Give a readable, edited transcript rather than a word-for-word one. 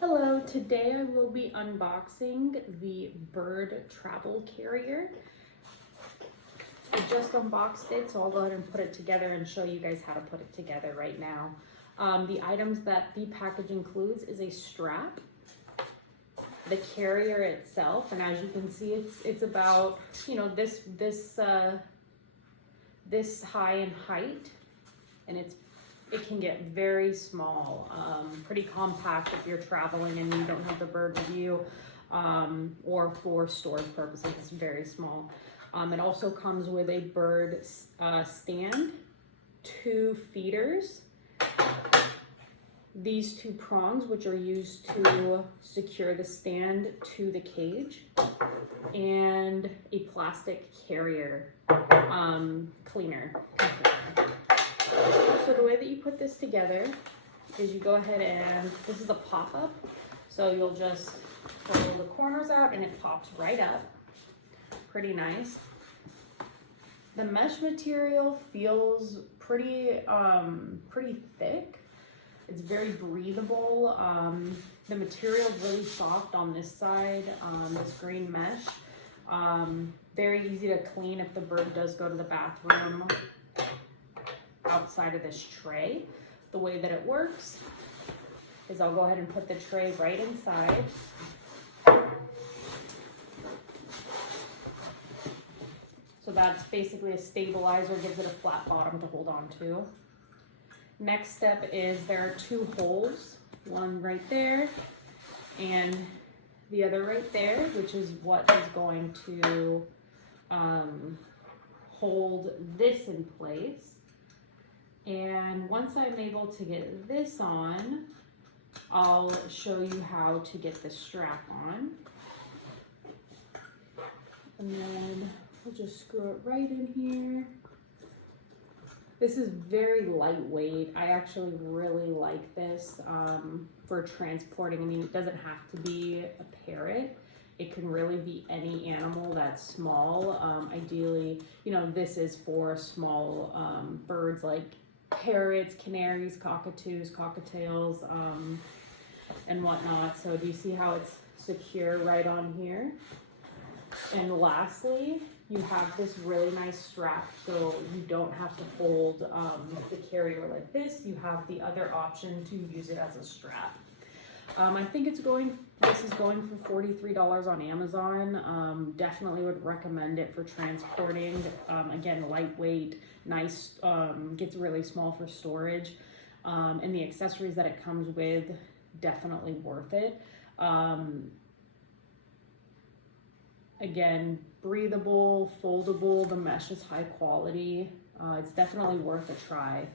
Hello, today I will be unboxing the Bird Travel Carrier. I just unboxed it, so I'll go ahead and put it together and show you guys how to put it together right now. The items that the package includes is a strap, the carrier itself, and as you can see, it's about, you know, this high in height, and it can get very small, pretty compact if you're traveling and you don't have the bird with you, or for storage purposes. It's very small. It also comes with a bird stand, 2 feeders, these 2 prongs which are used to secure the stand to the cage, and a plastic carrier cleaner. So the way that you put this together is you go ahead and, this is a pop-up, so you'll just pull the corners out and it pops right up. Pretty nice. The mesh material feels pretty thick. It's very breathable. The material is really soft on this side, this green mesh. Very easy to clean if the bird does go to the bathroom outside of this tray. The way that it works is I'll go ahead and put the tray right inside. So that's basically a stabilizer, gives it a flat bottom to hold on to. Next step is there are 2 holes, one right there and the other right there, which is what is going to hold this in place. And once I'm able to get this on, I'll show you how to get the strap on. And then we'll just screw it right in here. This is very lightweight. I actually really like this for transporting. I mean, it doesn't have to be a parrot. It can really be any animal that's small. Ideally, you know, this is for small birds like parrots, canaries, cockatoos, cockatiels, and whatnot. So do you see how it's secure right on here? And lastly, you have this really nice strap, so you don't have to hold the carrier like this. You have the other option to use it as a strap. I think this is going for $43 on Amazon. Definitely would recommend it for transporting. Again, lightweight, nice, gets really small for storage. And the accessories that it comes with, definitely worth it. Again, breathable, foldable, the mesh is high quality. It's definitely worth a try.